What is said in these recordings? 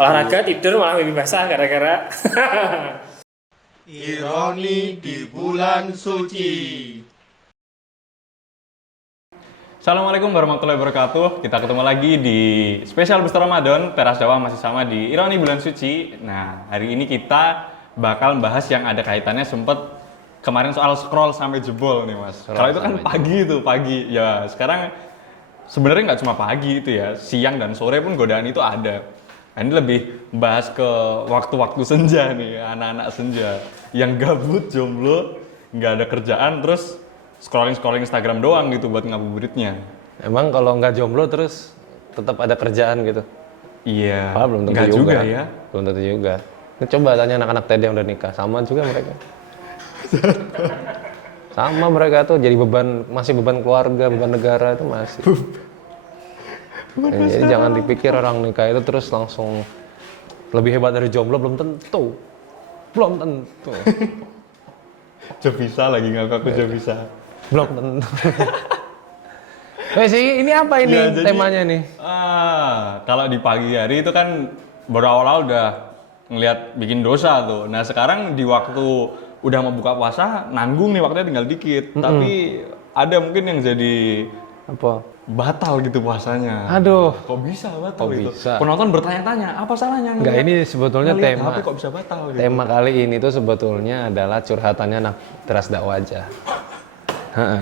Olahraga tidur malah mimpi basah gara-gara Ironi di bulan suci. Assalamualaikum warahmatullahi wabarakatuh. Kita ketemu lagi di spesial Busta Ramadan. Teras Dakwah masih sama di Ironi Bulan Suci. Nah, hari ini kita bakal bahas yang ada kaitannya sempet kemarin soal scroll sampai jebol nih, Mas. Kalau itu kan pagi. Ya, sekarang sebenarnya nggak cuma pagi itu ya, siang dan sore pun godaan itu ada. Nah, ini lebih bahas ke waktu-waktu senja nih, anak-anak senja yang gabut, jomblo, nggak ada kerjaan, terus scrolling Instagram doang gitu buat ngabuburitnya. Emang kalau nggak jomblo terus tetap ada kerjaan gitu? Iya, Padahal belum tentu nggak juga ya. Belum tentu juga. Ini coba tanya anak-anak TD yang udah nikah, sama juga mereka. Sama mereka tuh jadi masih beban keluarga, beban negara itu masih. Jadi jangan dipikir orang nikah itu terus langsung lebih hebat dari jomblo, belum tentu. Belum tentu. Bisa lagi ngaku bisa. Belum tentu. Sih, ini apa ini Ya, jadi, temanya nih? Kalau di pagi hari itu kan baru awal-awal udah ngelihat bikin dosa tuh. Nah sekarang di waktu udah mau buka puasa, nanggung nih waktunya tinggal dikit. Tapi ada mungkin yang jadi Apa? batal gitu puasanya. Aduh. Kok bisa batal Kok gitu? bisa? Penonton bertanya-tanya, apa salahnya? Enggak, ini sebetulnya ngeliat tema. HP kok bisa batal gitu? Tema kali ini tuh sebetulnya adalah curhatannya anak Teras Dakwah aja.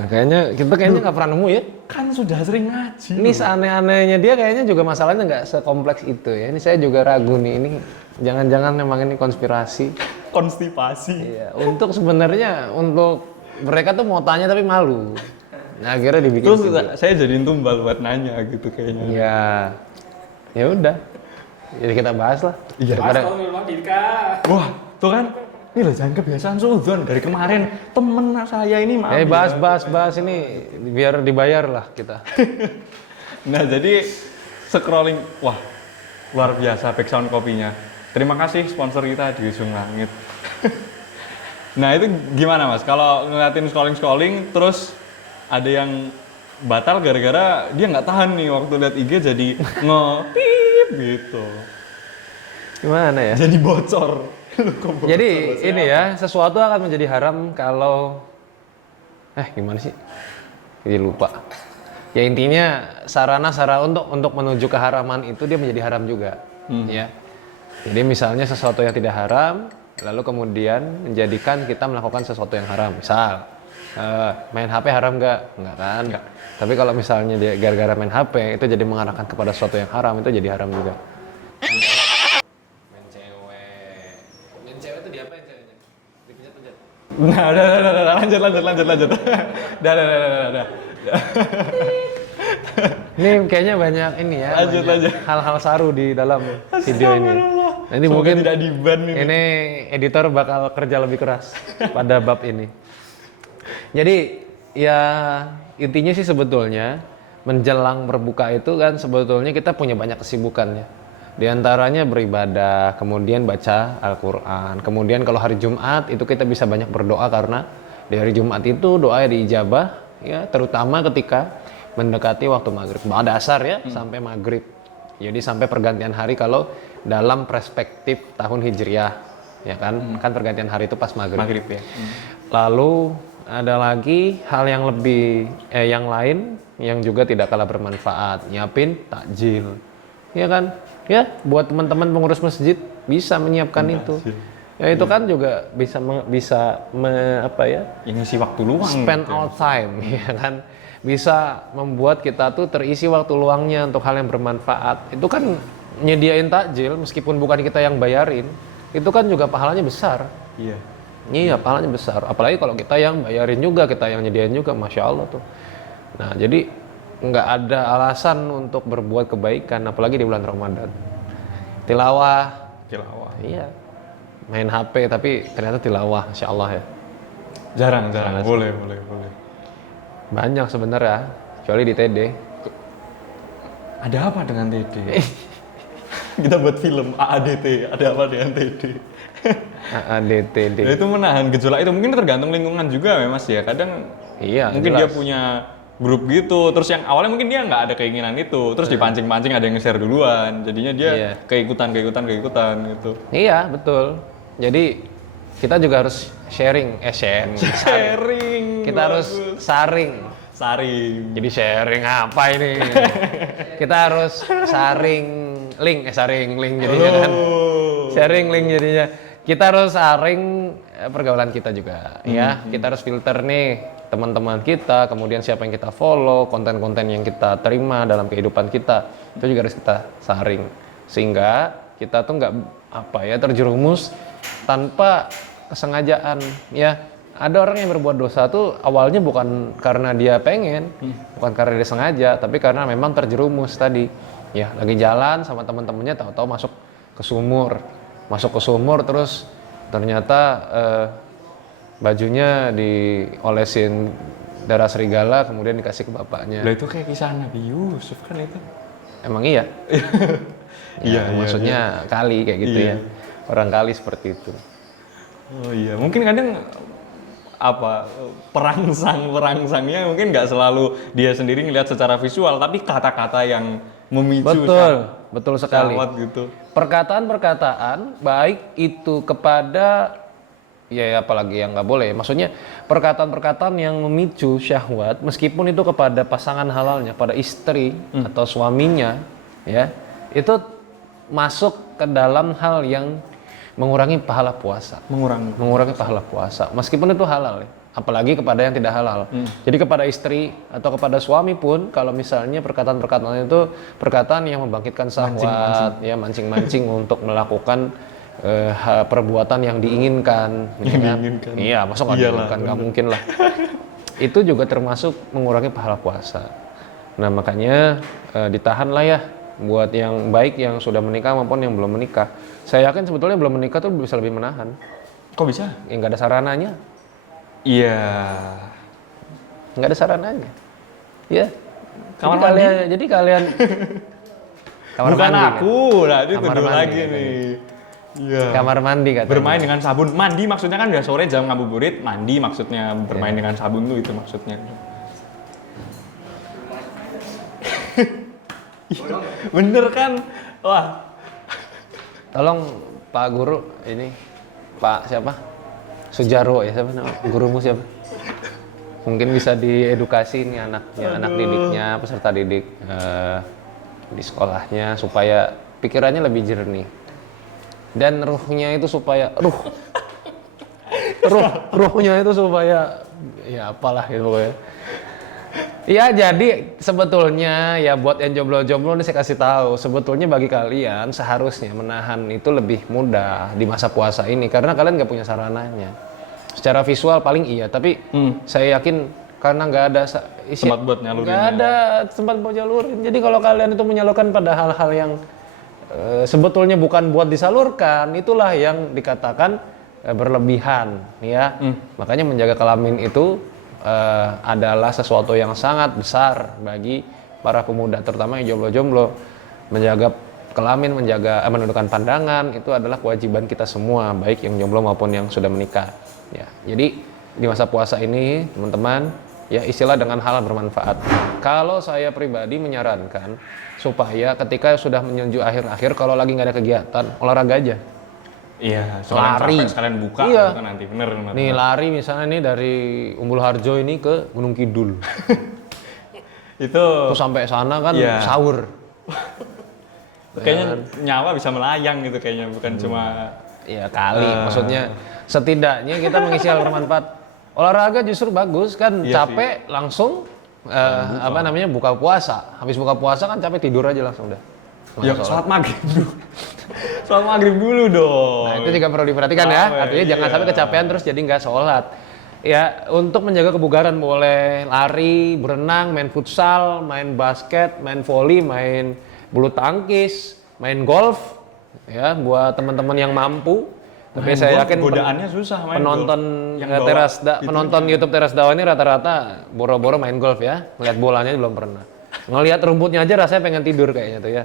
Kayaknya kita nggak pernah nemu ya. Kan sudah sering ngaji. Ini seaneh-anehnya dia kayaknya juga masalahnya nggak sekompleks itu ya. Ini saya juga ragu nih. Ini jangan-jangan memang ini konspirasi. Konstipasi. Iya. Untuk sebenarnya untuk mereka tuh mau tanya tapi malu. Nah akhirnya dibikin. Terus saya jadiin tumbal buat nanya gitu kayaknya. Ya, ya udah. Jadi kita bahas lah. Iya. Wah, tuh kan. Ini loh jangan kebiasaan suudon dari kemarin temen saya ini maaf. Bahas ini biar dibayar lah kita. Nah jadi scrolling, wah luar biasa backsound kopinya. Terima kasih sponsor kita di ujung langit. Nah itu gimana Mas? Kalau ngeliatin scrolling terus ada yang batal gara-gara dia nggak tahan nih waktu lihat IG jadi nge-pip gitu. Gimana ya? Jadi bocor. Jadi ini ya, sesuatu akan menjadi haram kalau gimana sih? Jadi lupa. Ya intinya sarana untuk menuju keharaman itu dia menjadi haram juga, ya. Jadi misalnya sesuatu yang tidak haram, lalu kemudian menjadikan kita melakukan sesuatu yang haram. Misal main HP haram nggak? Nggak kan? Nggak. Tapi kalau misalnya dia gara-gara main HP itu jadi mengarahkan kepada sesuatu yang haram, itu jadi haram juga. Nah, udah, lanjut. Udah. Ini kayaknya banyak ini ya. Lanjut. Hal-hal saru di dalam video ini. Nanti Semoga mungkin tidak di-ban ini editor bakal kerja lebih keras pada bab ini. Jadi ya intinya sih sebetulnya menjelang berbuka itu kan sebetulnya kita punya banyak kesibukannya. Di antaranya beribadah, kemudian baca Al-Quran. Kemudian kalau hari Jumat itu kita bisa banyak berdoa karena di hari Jumat itu doanya diijabah, ya terutama ketika mendekati waktu maghrib. Ba'da asar ya, sampai maghrib. Jadi sampai pergantian hari kalau dalam perspektif tahun Hijriah, ya kan? Kan pergantian hari itu pas maghrib ya. Lalu ada lagi hal yang yang lain yang juga tidak kalah bermanfaat, nyiapin takjil, ya kan? Ya, buat teman-teman pengurus masjid bisa menyiapkan itu. Ya itu kan juga bisa Ngisi waktu luang. Spend gitu. all time, ya kan? Bisa membuat kita tuh terisi waktu luangnya untuk hal yang bermanfaat. Itu kan nyediain takjil meskipun bukan kita yang bayarin, itu kan juga pahalanya besar. Iya. Iya, pahalanya besar. Apalagi kalau kita yang bayarin juga, kita yang nyediain juga, Masya Allah tuh. Nah, jadi nggak ada alasan untuk berbuat kebaikan, apalagi di bulan Ramadan. Tilawah. Iya. Main HP tapi ternyata tilawah, Masya Allah ya. Jarang. Boleh. Banyak sebenarnya, kecuali di TD. Ada apa dengan TD? Kita buat film AADT, ada apa dengan TD? AADTD. Nah, itu menahan gejolak itu mungkin tergantung lingkungan juga ya Mas ya. Kadang Iya, mungkin jelas. dia punya grup gitu. Terus yang awalnya mungkin dia nggak ada keinginan itu, terus dipancing-pancing ada yang nge-share duluan. Jadinya dia Iya. keikutan gitu. Iya, betul. Jadi kita juga harus sharing. Sharing. Kita harus saring. Saring. Jadi sharing apa ini? Kita harus saring link jadinya kan. Sharing link jadinya. Kita harus saring pergaulan kita juga ya. Kita harus filter nih teman-teman kita, kemudian siapa yang kita follow, konten-konten yang kita terima dalam kehidupan kita. Itu juga harus kita saring. Sehingga kita tuh nggak terjerumus tanpa kesengajaan ya. Ada orang yang berbuat dosa tuh awalnya bukan karena dia pengen, bukan karena dia sengaja, tapi karena memang terjerumus tadi. Ya, lagi jalan sama teman-temannya tahu-tahu masuk ke sumur terus ternyata bajunya diolesin darah serigala kemudian dikasih ke bapaknya. Lah itu kayak kisah Nabi Yusuf kan itu. Emang iya? Iya, maksudnya kali kayak gitu ya. Orang kali seperti itu. Oh iya, mungkin kadang perangsangnya mungkin nggak selalu dia sendiri ngelihat secara visual, tapi kata-kata yang memicu Betul sekali. syahwat gitu. Perkataan-perkataan baik itu kepada ya apalagi yang nggak boleh. Maksudnya perkataan-perkataan yang memicu syahwat meskipun itu kepada pasangan halalnya, pada istri atau suaminya ya, itu masuk ke dalam hal yang mengurangi pahala puasa. Mengurangi pahala puasa meskipun itu halal ya. Apalagi kepada yang tidak halal. Jadi kepada istri atau kepada suami pun kalau misalnya perkataan-perkataan itu perkataan yang membangkitkan syahwat, ya mancing-mancing untuk melakukan perbuatan yang diinginkan. Iya, masa nggak diinginkan? Nggak mungkin lah. Itu juga termasuk mengurangi pahala puasa. Nah makanya ditahanlah ya buat yang baik yang sudah menikah maupun yang belum menikah. Saya yakin sebetulnya belum menikah tuh bisa lebih menahan. Kok bisa? Yang nggak ada sarananya. Iya. Nggak ada sarananya. Ya. Kamar mandi? Jadi kalian kamar Bukan mandi, aku, nah itu Kamar tuduh mandi, lagi katanya. nih. Iya. Kamar mandi katanya. Bermain dengan sabun. Mandi maksudnya kan udah sore jam ngabuburit, mandi maksudnya bermain dengan sabun tuh itu maksudnya. Bener kan? Wah. Tolong Pak Guru ini Pak siapa? Sujarwo ya siapa nama? Gurumu siapa? Mungkin bisa diedukasi nih anak didiknya, peserta didik di sekolahnya supaya pikirannya lebih jernih. Dan ruhnya itu supaya ruhnya itu supaya ya apalah gitu pokoknya. Ya jadi sebetulnya ya buat yang jomblo-jomblo nih saya kasih tahu sebetulnya bagi kalian seharusnya menahan itu lebih mudah di masa puasa ini karena kalian nggak punya sarananya. Secara visual paling iya tapi saya yakin karena nggak ada Tempat buat nyalurin. nggak ada tempat buat nyalurin. Jadi kalau kalian itu menyalurkan pada hal-hal yang sebetulnya bukan buat disalurkan itulah yang dikatakan berlebihan ya. Makanya menjaga kelamin itu adalah sesuatu yang sangat besar bagi para pemuda terutama yang jomblo-jomblo. Menjaga kelamin, menundukkan pandangan itu adalah kewajiban kita semua baik yang jomblo maupun yang sudah menikah ya. Jadi di masa puasa ini teman-teman ya istilah dengan hal bermanfaat. Kalau saya pribadi menyarankan supaya ketika sudah menuju akhir-akhir kalau lagi nggak ada kegiatan olahraga aja. Iya, Lari. sekalian buka Iya. gitu kan nanti bener. Nih lari misalnya nih dari Umbul Harjo ini ke Gunung Kidul. Itu Terus sampai sana kan Iya. sahur. kayaknya nyawa bisa melayang gitu kayaknya bukan cuma Ya kali maksudnya setidaknya kita mengisi hal bermanfaat. Olahraga justru bagus kan Iya capek langsung buka puasa. Habis buka puasa kan capek tidur aja langsung udah. ya sholat maghrib dulu. Sholat maghrib dulu dong. Nah itu juga perlu diperhatikan ya, Capek, artinya jangan iya. sampai kecapean terus jadi nggak sholat. Ya untuk menjaga kebugaran boleh lari, berenang, main futsal, main basket, main volley, main bulu tangkis, main golf. Ya buat teman-teman yang mampu. Tapi saya yakin godaannya susah main penonton golf. Yang bawa penonton YouTube Teras Dakwah ini rata-rata boro-boro main golf ya, ngeliat bolanya belum pernah. Ngelihat rumputnya aja rasanya pengen tidur kayaknya tuh ya.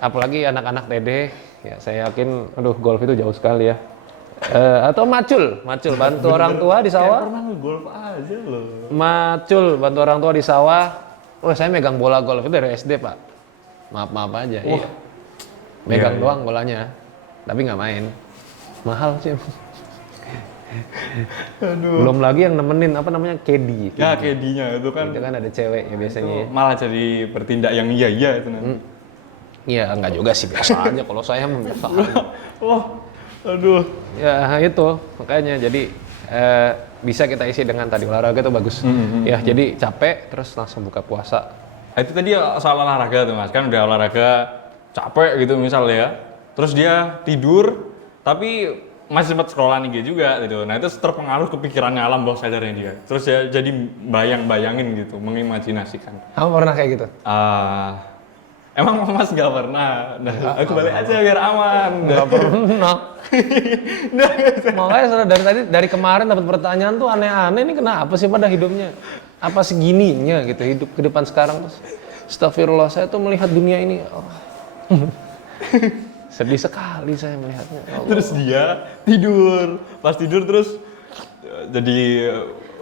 Apalagi anak-anak dede, ya saya yakin, aduh golf itu jauh sekali ya. Atau macul bantu orang tua di sawah. Pernah golf aja loh. Macul bantu orang tua di sawah. Oh, saya megang bola golf itu dari SD, Pak. Maaf aja. Iya. Megang Iya. doang bolanya. Tapi nggak main. Mahal sih. Belum lagi yang nemenin apa namanya caddy. Ya kedinya itu kan Itu kan ada cewek ya biasanya. itu malah jadi bertindak yang iya itu nanti. Iya, enggak juga sih, biasa aja kalau saya mah biasa aja. Wah, aduh. Ya itu makanya jadi bisa kita isi dengan tadi olahraga itu bagus. Ya jadi capek terus langsung buka puasa. Itu tadi soal olahraga tuh Mas, kan udah olahraga capek gitu misalnya ya. Terus dia tidur tapi masih sempat scrollan IG juga gitu. Nah itu terpengaruh kepikirannya alam bawah sadarnya dia. Terus ya jadi bayangin gitu, mengimajinasikan. Kamu pernah kayak gitu? Emang Mas gak pernah? Nah, aku balik aja biar aman. Nggak pernah. Makanya dari kemarin dapat pertanyaan tuh aneh-aneh nih, kenapa sih pada hidupnya? Apa segininya gitu hidup kehidupan sekarang terus. Astagfirullah, saya tuh melihat dunia ini. Sedih sekali saya melihatnya. Ya Allah. Terus dia tidur. Pas tidur terus jadi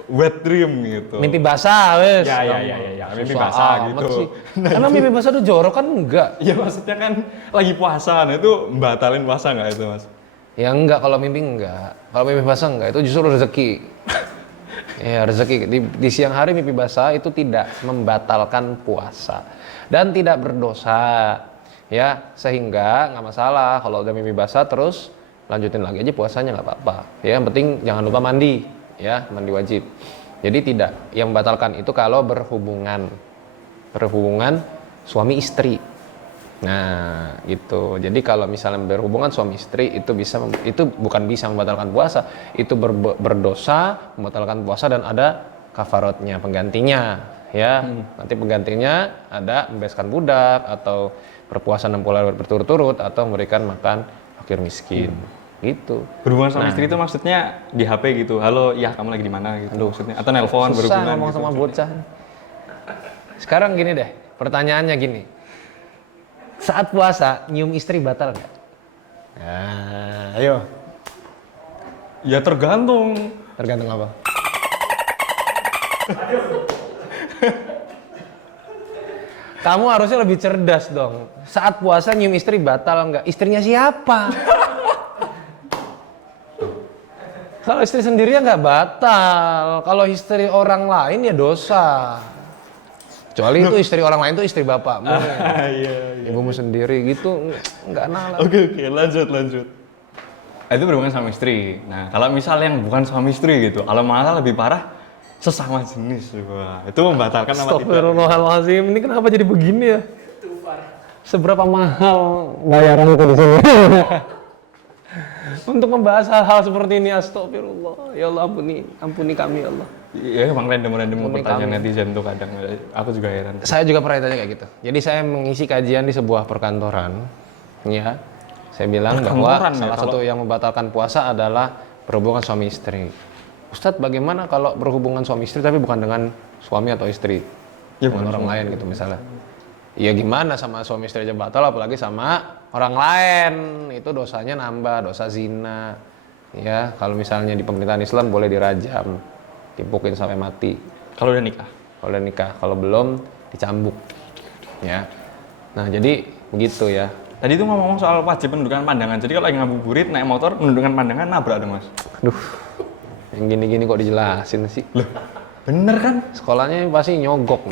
wet dream gitu. Mimpi basah wes. Ya. Mimpi basah gitu. Emang mimpi basah tuh jorok kan enggak? Ya maksudnya kan lagi puasa, nah itu batalin puasa nggak itu Mas? Ya enggak, kalau mimpi enggak. Kalau mimpi basah enggak, itu justru rezeki. Ya rezeki. Di siang hari mimpi basah itu tidak membatalkan puasa. Dan tidak berdosa. Ya, sehingga nggak masalah kalau udah mimpi basah terus lanjutin lagi aja puasanya nggak apa-apa. Ya, yang penting jangan lupa mandi. Ya, mandi wajib. Jadi tidak, yang membatalkan itu kalau berhubungan suami istri. Nah, gitu. Jadi kalau misalnya berhubungan suami istri itu bukan bisa membatalkan puasa, itu berdosa, membatalkan puasa dan ada kafaratnya, penggantinya, ya. Nanti penggantinya ada membebaskan budak atau berpuasa 60 hari berturut-turut atau memberikan makan fakir miskin. Gitu. Berhubungan sama istri itu maksudnya di HP gitu. Halo, ya kamu lagi di mana gitu maksudnya. Atau nelpon Susah berhubungan ngomong gitu. sama bocah. Sekarang gini deh, pertanyaannya gini. Saat puasa, nyium istri batal nggak? Nah, ayo. Ya tergantung. Tergantung apa? Kamu harusnya lebih cerdas dong. Saat puasa nyium istri batal nggak? Istrinya siapa? Kalau istri sendiri ya nggak batal. Kalau istri orang lain ya dosa. Kecuali itu istri orang lain itu istri bapakmu, Iya. ibumu sendiri gitu, nggak nalar. Oke, lanjut. Itu berhubungan sama istri. Nah, kalau misal yang bukan suami istri gitu, kalau malah lebih parah, sesama jenis. Wah, itu membatalkan nama tidak. Astagfirullahaladzim, ini kenapa jadi begini ya? Seberapa mahal bayaranku di sini? Untuk membahas hal-hal seperti ini, astagfirullah. Ya Allah, ampuni kami ya Allah. Iya, emang random Ampuni pertanyaan kami. netizen tuh kadang. Aku juga heran. Saya juga pernah ditanya kayak gitu. Jadi saya mengisi kajian di sebuah perkantoran, ya. Saya bilang bahwa Perkantoran ya, salah satu yang membatalkan puasa adalah berhubungan suami istri. Ustadz, bagaimana kalau berhubungan suami istri tapi bukan dengan suami atau istri? Ya, dengan orang lain gitu misalnya. Ya gimana, sama suami istri aja batal, apalagi sama orang lain. Itu dosanya nambah, dosa zina. Ya, kalau misalnya di pemerintahan Islam boleh dirajam, timpukin sampai mati. Kalau udah nikah. Kalau udah nikah, kalau belum dicambuk. Ya. Nah, jadi begitu ya. Tadi tuh ngomong soal wajib menundukkan pandangan. Jadi kalau lagi ngabuburit naik motor menundukkan pandangan nabrak dong Mas. Aduh. Yang gini-gini kok dijelasin sih? Loh, bener kan? Sekolahnya pasti nyogok.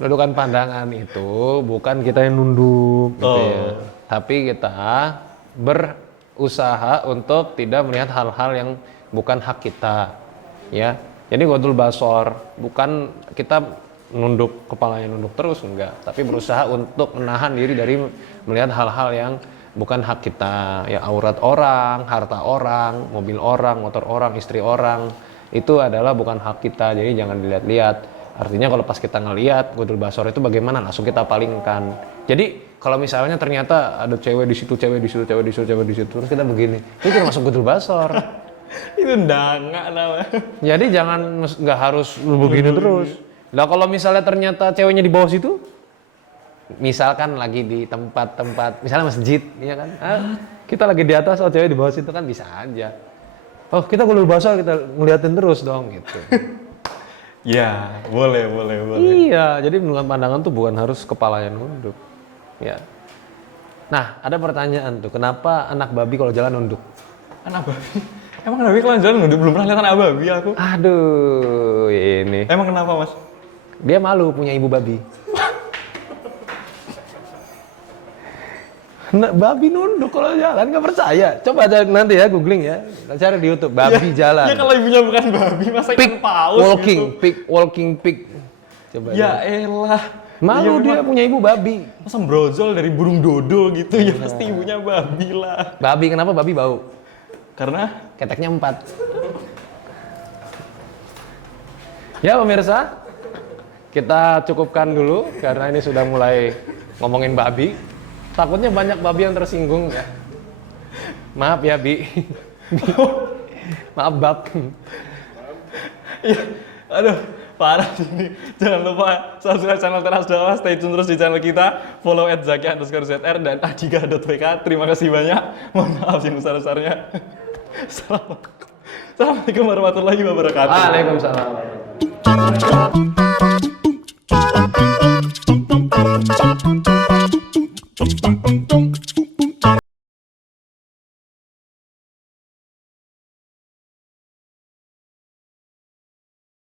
Menundukkan pandangan itu bukan kita yang nunduk gitu ya. Tapi kita berusaha untuk tidak melihat hal-hal yang bukan hak kita. Ya. Jadi ghodul basor, bukan kita nunduk kepalanya nunduk terus, enggak, tapi berusaha untuk menahan diri dari melihat hal-hal yang bukan hak kita, ya aurat orang, harta orang, mobil orang, motor orang, istri orang, itu adalah bukan hak kita, jadi jangan dilihat-lihat. Artinya kalau pas kita ngelihat ghodul basor itu bagaimana, langsung kita palingkan. Jadi kalau misalnya ternyata ada cewek di situ, cewek di situ, cewek di situ, cewek di situ, terus kita begini, itu termasuk ghodul basor. Itu ndangak namanya. Jadi nggak harus lu begini terus. Lah kalau misalnya ternyata ceweknya di bawah situ, Misalkan lagi di tempat-tempat, misalnya masjid, ya kan? Kita lagi di atas, oh cewek di bawah situ kan bisa aja. Oh kita kalau basah kita ngeliatin terus dong gitu. Ya, boleh. Iya, jadi menurunkan pandangan tuh bukan harus kepala yang nunduk. Ya. Nah, ada pertanyaan tuh, kenapa anak babi kalau jalan nunduk? Anak babi? Emang babi kalau jalan nunduk? Belum pernah lihat anak babi aku. Aduh, ini. Emang kenapa, Mas? Dia malu punya ibu babi. Nah, babi nunduk kalau jalan, nggak percaya. Coba aja nanti ya googling ya, cari di YouTube babi jalan. Ya kalau ibunya bukan babi, masa ikan paus walking, gitu. walking pig. Coba. Ya elah. Malu Ya, dia punya ibu babi. masa brojol dari burung dodo gitu, ya pasti ibunya babi lah. Babi kenapa babi bau? Karena Keteknya 4. Ya pemirsa, kita cukupkan dulu karena ini sudah mulai ngomongin babi. Takutnya banyak babi yang tersinggung ya. Maaf ya Bi. Maaf Bab. ya, aduh, parah sini. Jangan lupa subscribe channel Teras Dakwah, stay tune terus di channel kita, follow @zaki_zr dan adiga.wk. Terima kasih banyak. Mohon maaf yang besar-besarnya. Assalamualaikum warahmatullahi wabarakatuh. Waalaikumsalam.